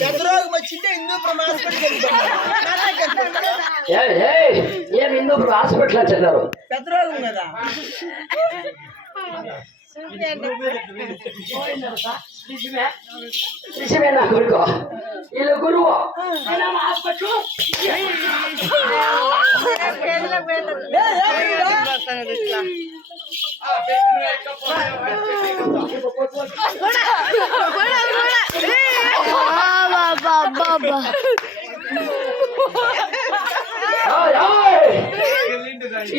పెద్దరోగం వచ్చింటే హిందూపురం హాస్పిటల్ ఏం హిందూపురం హాస్పిటల్ వచ్చారు పెద్దరోగం కదా నిజమే నా కొడుకు వీళ్ళ గురువు హాస్పిటల్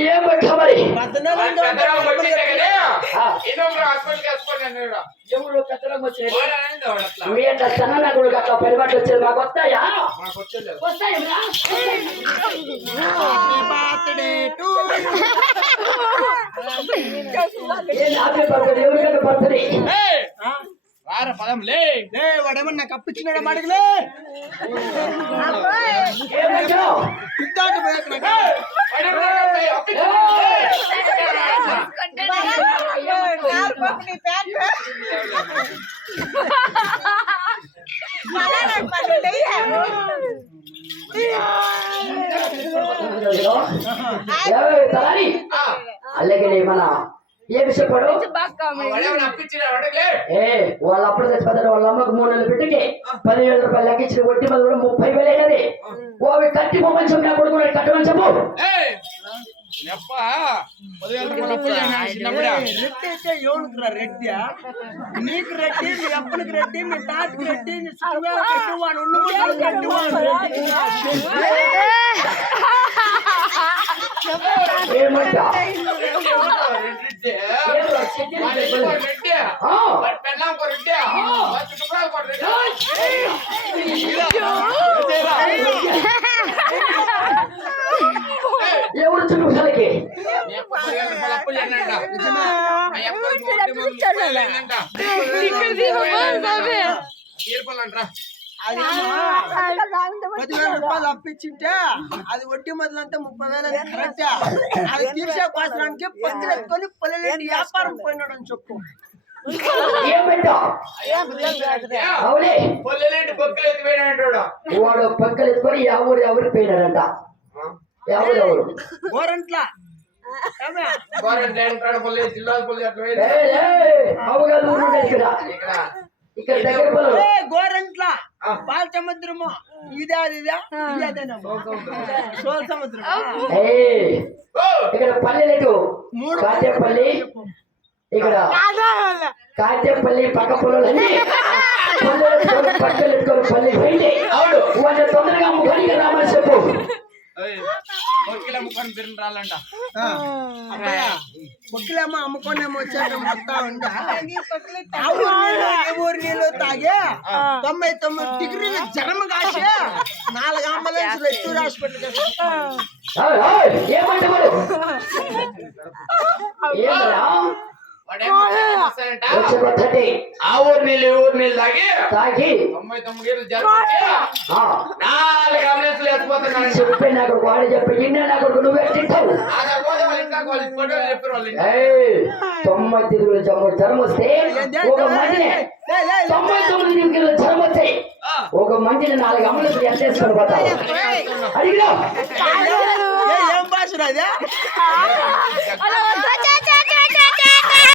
ఏం పెట్టా మరి మీ అంత సన్న కొడుకు అట్లా పరిపాటు వచ్చేది మాకు వస్తాయా హ్యాపీ బర్త్డే ఎవరికైనా బర్త్డే పదం లే వాడేమన్నా నాకు అప్పించినాడు మాటలే అలాగే మన ఏమి చెప్పాడు వాళ్ళు అప్పుడు చచ్చిపోతాడు వాళ్ళ అమ్మకు 3 నెలలు బిడ్డకి 10,000 రూపాయలు లెక్కించిన వడ్డీ మంది కూడా 30,000 అయినది ఓవి కట్టి పొమ్మని చెప్పిన కొడుకు కట్టమని చెప్పు రెడ్డి నీకు రెడ్డి మీ అప్పనికి రెడ్డి మీ తాతకి రెడ్డి ఏమంటా ఎవరు చూసాలకి అది 10,000 రూపాయలు అప్పించింటే అది వడ్డీ మొదలంతా 30,000 కరెక్ట్ అది తీర్చే కోసడానికి పత్తులు ఎత్తుకొని పల్లెలేంటి వ్యాపారం పోయినాడు అని చెప్పు వాడు పక్కలు ఎత్తుకొని ఎవరు పోయినాడంట ఎవరు గోరంట్ల ఇక్కడ దగ్గర గోరంట్ల పాల సముద్రము ఇదే సోల్ సముద్రం ఇక్కడ పల్లెలేదు కాజేపల్లి ఇక్కడ కాజేపల్లి పక్క పొలాలన్నీ పక్కలు ఎత్తుకొని పల్లి పోయింది వాటి తొందరగా అమ్ముకొని రామని చెప్పు మొక్కలేమో అమ్ముకోనేమో వచ్చాక మొత్తం ఉందా ఊరు నీళ్ళు తాగే 99 డిగ్రీల జ్వరం కాసి 4 అంబులెన్సులు ఎత్తూరు హాస్పిటల్ ఆ ఊరు నీళ్ళు తాగి 99 చెప్పి నాకు వాడు చెప్పి ఇన్నా నాకు నువ్వే తింటావు 90 జ్వరం వస్తే ఒక మంచిని 99 డిగ్రీల జ్వరం వస్తే ఒక మంచిని 4 అంబులెన్సులు ఎంత వేసుకొని పోతావు అడిగినా ఏం భాష